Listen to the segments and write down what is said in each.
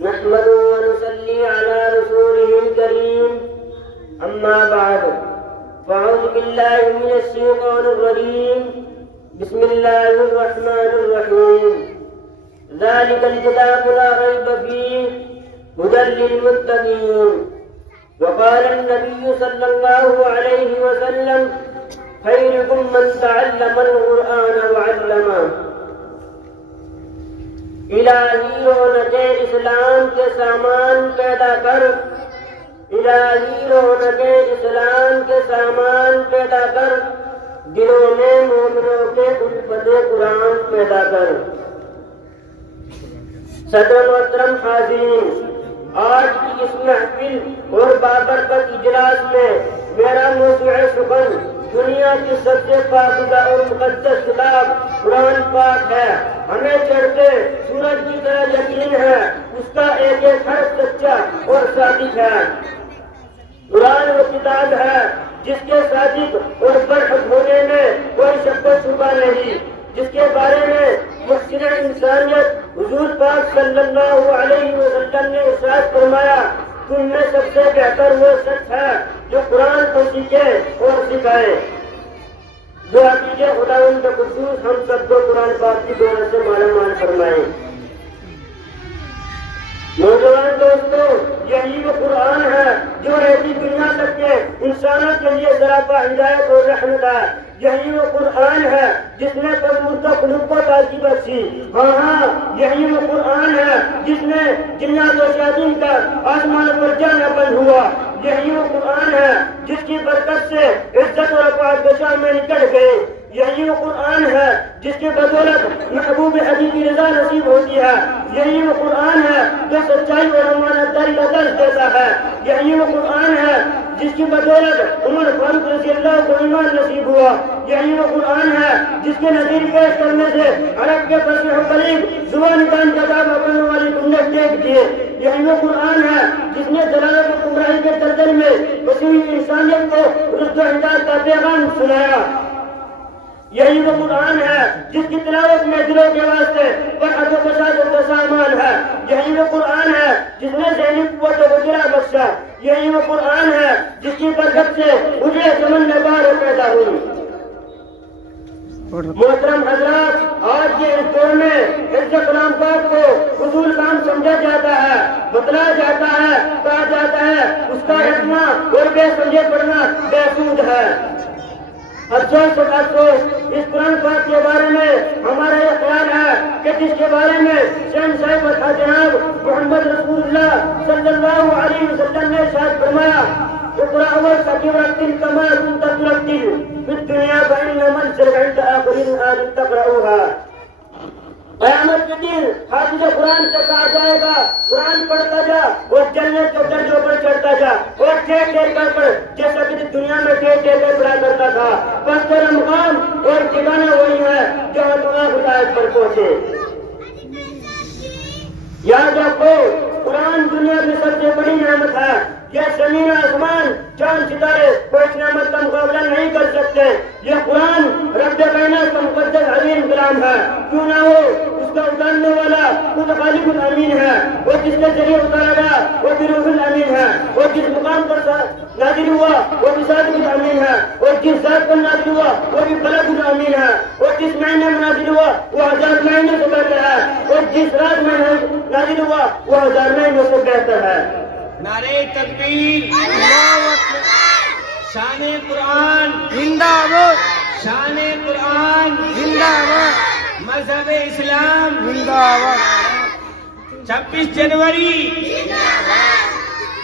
نحمده ونصلي على رسوله الكريم أما بعد فأعوذ بالله من الشيطان الرجيم بسم الله الرحمن الرحيم ذلك الكتاب لا ريب فيه هدى للمتقين وقال النبي صلى الله عليه وسلم خيركم من تعلم القرآن وعلمه الہی رونق اسلام کے سامان پیدا کر الہی رونق اسلام کے سامان پیدا کر دلوں میں مومنوں کے الفت قرآن پیدا کر صدر محترم حاضرین، آج کی اس محفل اور بابرکت اجلاس میں میرا موضوع سخن دنیا کی سب سے پاکیزہ اور مقدس کتاب قرآن پاک ہے۔ ہمیں چڑھتے سورج کی طرح یقین ہے اس کا ایک ایک حرف سچا اور صادق ہے۔ قرآن وہ کتاب ہے جس کے صادق اور برحق ہونے میں کوئی شک و شبہ نہیں، جس کے بارے میں محسن انسانیت حضور پاک صلی اللہ علیہ وسلم نے ارشاد فرمایا، تم میں سب سے بہتر وہ شخص ہے جو قرآن کو سیکھے اور سکھائے۔ جو حقیقت خدا ان کے خصوص ہم سب کو قرآن پاک کی دولت سے مالا مال فرمائے۔ نوجوان دوستو، یہی وہ قرآن ہے جو ایسی دنیا تک کے انسانوں کے لیے سراپا ہدایت اور رحمت ہے۔ یہی وہ قرآن ہے جس نے مردہ قلوب کو تازگی بخشی۔ ہاں، یہی وہ قرآن ہے جس نے جنات و شیاطین کا آسمان پر جانا بند ہوا۔ یہی وہ قرآن ہے جس کی برکت سے عزت اور افواج بشا میں نکل گئے۔ یہی وہ قرآن ہے جس کی بدولت محبوب حبیب کی رضا نصیب ہوتی ہے۔ یہی وہ قرآن ہے جو سچائی اور امانت داری کا درس دیتا ہے۔ یہی وہ قرآن ہے جس کی بدولت عمر فاروق رضی اللہ کو ایمان نصیب ہوا۔ یہی وہ قرآن ہے جس کے نظیر پیش کرنے سے عرب کے فصیح و بلیغ زبان کان کتاب کرنے والی امت دیکھ دیے۔ یہی وہ قرآن ہے جس نے ضلالت و گمراہی کے دلدل میں وسیع انسانیت کو رشد و ہدایت کا پیغام سنایا۔ یہی وہ قرآن ہے جس کی تلاوت میں دلوں کے واسطے فرحت و بشاشت و سامان ہے۔ یہی وہ قرآن ہے جس نے ذہنی قوت و وجرہ بخشا۔ یہی وہ قرآن ہے جس کی برکت سے اجڑے چمن میں بہار پیدا ہوئی۔ محترم حضرات، آج کے اس دور میں اس کلام پاک کو فضول کام سمجھا جاتا ہے، بتلایا جاتا ہے، کہا جاتا ہے اس کا رکھنا اور بے سمجھے پڑھنا بے سود ہے۔ افسوس اور افسوس، اس قرآن پاک کے بارے میں ہمارا یہ خیال ہے کہ جس کے بارے میں شہنشاہ فتح جناب محمد رسول اللہ صلی اللہ علیہ وسلم نے ارشاد فرمایا، اقرأ وارتقي ورتل كما كنت ترتل في الدنيا فإن منزل عند آخرين آل تقرأوها۔ قیامت کے دن حافظ قرآن سے کہا جائے گا قرآن پڑھتا جا اور جنت کے درجوں پر چڑھتا جا اور ٹھیک ٹھیک کر پڑھ جیسا کہ دنیا میں ٹھیک ٹھیک کر پڑھا کرتا تھا۔ بس تیرا مقام اور ٹھکانا وہی ہے جہاں تم ہدایت پر پہنچے۔ یاد رکھو، قرآن دنیا کی سب سے بڑی نعمت ہے۔ یہ زمین آسمان چاند ستارے کوئی اس نعمت کا مقابلہ نہیں کر سکتے۔ یہ قرآن رب کائنات کا مقدس عظیم کلام ہے، کیوں نہ ہو اس کا اتارنے والا خود خالق الامین ہے، اور جس کے ذریعے اتارا گیا وہ بھی روح الامین ہے، اور جس مقام پر نازل ہوا وہ بھی صادق الامین ہے، اور جس ذات پر نازل ہوا وہ بھی بلغ الامین ہے، اور جس مہینے میں نازل ہوا وہ 1000 مہینے سے بہتر ہے، اور جس رات میں نازل ہوا وہ 1000 مہینوں سے بہتر ہے۔ نعرہ تکبیر، شان قرآن زندہ باد، شان قرآن زندہ باد، مذہب اسلام زندہ باد، 26 جنوری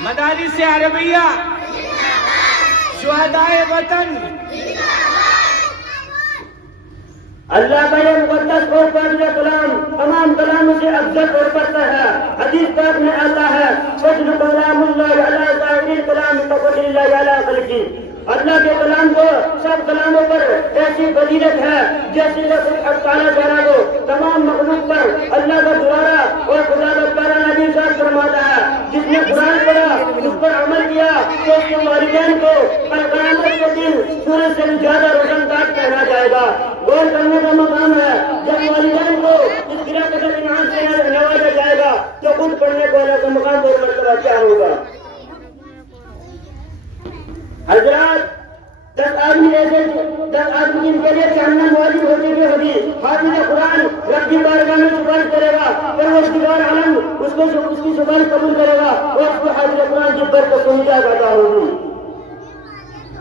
مدارس عربیہ، شہدائے وطن۔ اللہ کا یہ مقدس اور پاکیزہ کلام تمام کلاموں سے افضل اور برتر ہے۔ حدیث پاک میں آتا ہے فضل کلام اللہ علی سائر الکلام کفضل اللہ علی خلقہ۔ اللہ کے کلام کو سب کلاموں پر ایسی فضیلت ہے جیسے اللہ تعالیٰ تعالیٰ کو تمام مخلوق پر اللہ کا دوبارہ اور خدا کا پیارا نبی صاحب فرماتا ہے، جس نے قرآن پڑھا اس پر عمل کیا تو اس کے والدین کو قیامت کے دن سورج سے زیادہ روشن داغ پہنا جائے گا۔ غور کرنے کا مقام ہے جب والدین کو اس گرہ قدر انعام سے نوازا جائے گا تو خود پڑھنے کو کا کیا ہوگا؟ حضرات 10 آدمی ایسے 10 آدمی ان کے لیے چاہنا واجب ہوتے ہوئے ہوگی حافظ قرآن رب کی بارگاہ میں سفارش کرے گا، پروردگار عالم اس کی سفارش قبول کرے گا اور اس کو حافظ قرآن کی برکت و نجات عطا ہوگی۔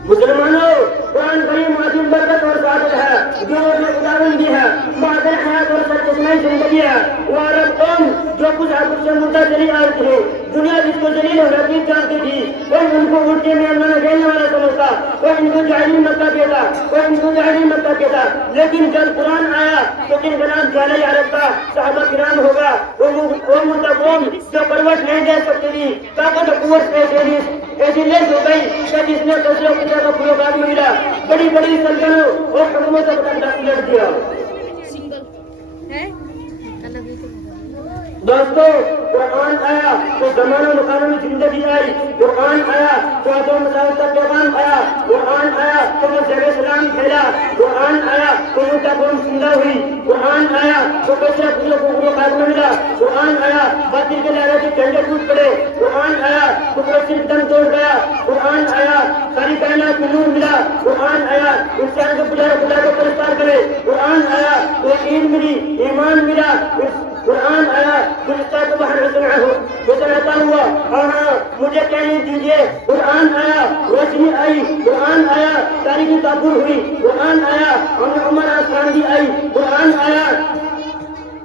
مسلمانوں، قرآن کریم عظیم برکت اور سعادت ہے، جو خداوندی ہے، معدن حیات اور سرچشمہ زندگی ہے۔ وہ عرب قوم جو کچھ آپ سے مدت چلی آ رہی تھی، دنیا جس کو ذلیل اور حقیر جانتی تھی، کوئی ان کو الٹے میں اللہ نے کھیلنے والا سمجھتا، کوئی ان کو جاہلی مکہ کہتا، کوئی ان کو جاہلی مکہ کہتا، لیکن جب قرآن آیا تو جن کا نام جاہلی عرب کا صحابہ کرام ہوگا، وہ متقوم جو پروٹ نہیں دے سکتی تھی، طاقت و قوت ایسی لیس ہو گئی کہ جس نے دوسروں کی جگہ پروگرام ملا، بڑی بڑی سلطنتوں اور حکومتوں کو الٹ دیا۔ دوستو، قرآن آیا تو زمانہ مکانوں میں زندگی آئی، قرآن آیا تو عدو مساوات کا پیغام آیا، قرآن آیا تو مذہب اسلام پھیلا، قرآن آیا تو مدہ قوم زندہ ہوئی، قرآن آیا تو کیسے کو خاتمہ ملا، قرآن آیا باطل کے لہروں کے جھنڈے ٹوٹ پڑے، قرآن آیا تو صرف دم توڑ گیا، قرآن آیا ساری کائنات کو نور ملا، قرآن آیا انسان کو خدا کو پرستار کرے، قرآن آیا تو یقین ملی، ایمان ملا، قرآن آیا گلستہ کو باہر عطا ہوا، ہاں مجھے کہنے دیجیے، قرآن آیا روشنی آئی، قرآن آیا تاریخی تعبر ہوئی، قرآن آیا عمر آسرانی آئی، قرآن آیا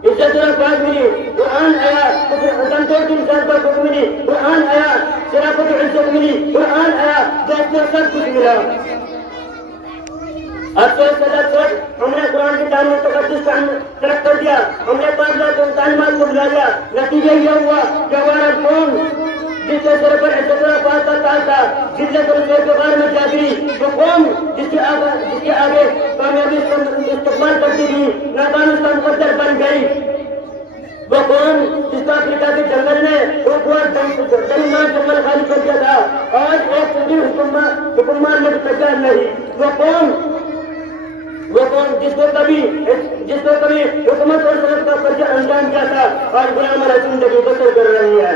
عزت اور باز ملی، قرآن آیا تنتوڑ کی انسان پر حکم ملی، قرآن آیا شرافت و عزت ملی، قرآن آیا دوستوں سب کچھ ملا۔ افسوس ہم نے قرآن کی تعلیم تقدس ترک کر دیا، ہم نے 5 لاکھ تعلیمات کو بلا دیا، نتیجہ یہ ہوا کہ ہمارا قوم جس کے سر پر عزت و عفات کا تاج تھا، ذلت اور زور کے بار میں جاگری، وہ قوم جس کے آگے کامیابی استقبال کرتی تھی، ناکام اس کا مقدر بن گئی، وہ قوم جس کو افریقہ کے جنگل نے وہ پورا دنمان جنگل خالی کر دیا تھا، آج ایک پوری حکمران میں تجار نہیں، وہ قوم جس کو کبھی حکومت اور سرحد کا فرض انجام دیا تھا، آج غلام رسول زندگی بسر کر رہی ہے۔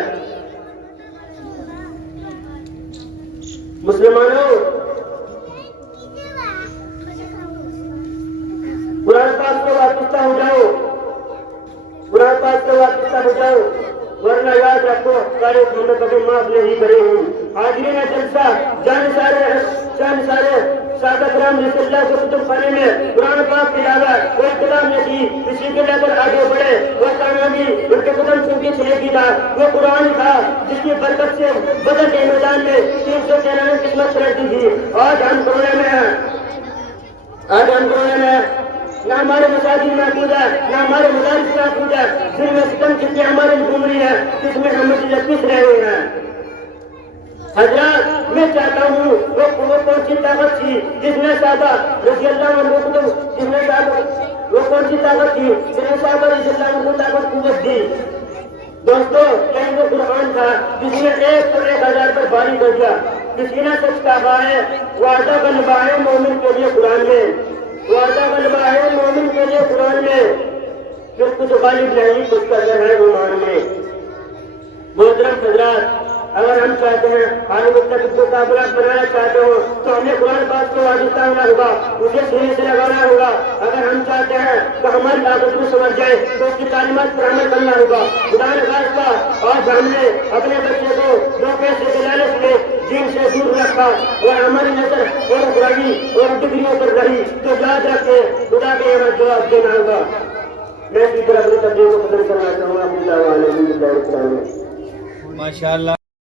مسلمانوں، قرآن پاک سے وابستہ ہو جاؤ، قرآن پاک سے وابستہ ہو جاؤ، ورنہ یاد رکھو تاریخ ہمیں کبھی معاف نہیں کرے گی۔ حاضرین جلسہ جان سارے سادہ کرام رسول اللہ کے کتب خانے میں قرآن پاک کے علاوہ کوئی کتاب نہیں تھی، اسی کے لے کر آگے بڑھے، وہ کامیابی ان کے قدم چونکی چلے گی تھا، وہ قرآن تھا جس کی برکت سے بدر کے میدان میں 393 قسمت پلٹی تھی۔ آج ہم کورونا میں ہیں، نہ ہمارے مساجد محفوظ ہے، نہ ہمارے مدارس محفوظ ہے، دل میں ستم کتنی ہماری گھوم رہی ہے، جس میں ہم پس رہے ہوئے ہیں۔ حضرات، میں چاہتا ہوں وہ کون سی طاقت تھی جس نے صحابہ رضی اللہ عنہ کو وہ کون سی طاقت تھی جس نے صحابہ رضی اللہ عنہ کو طاقت قوت دی؟ دوستو، یہی وہ قرآن تھا جس نے 1 پر 1000 پر باری کر دیا۔ کسی نے سچ کہا ہے، وعدہ غلبہ ہے مومن کے لیے قرآن میں، وعدہ غلبہ ہے مومن کے لیے قرآن میں، پھر کچھ غالب نہیں کچھ قدر ہے ایمان میں۔ محترم حضرات، اگر ہم چاہتے ہیں عالم مستقبل کو کامیاب بنانا چاہتے ہو تو ہمیں قرآن پاک کو وابستہ ہونا ہوگا، اسے سینے سے لگانا ہوگا۔ اگر ہم چاہتے ہیں کہ ہماری عادت میں سمجھ جائے تو اس کی تعلیمات پر عمل کرنا ہوگا۔ خدا نے خاصہ آج ہم نے اپنے بچے کو 2 پیسے کے لالچ میں دین سے دور رکھا اور ہماری نظر اور برائی اور ڈگریوں پر رہی، تو یاد رکھے خدا کے یہاں جواب دینا ہوگا۔ میں اسی طرح اپنی تبدیلی کو ختم کرنا چاہوں گا۔ ماشاء اللہ۔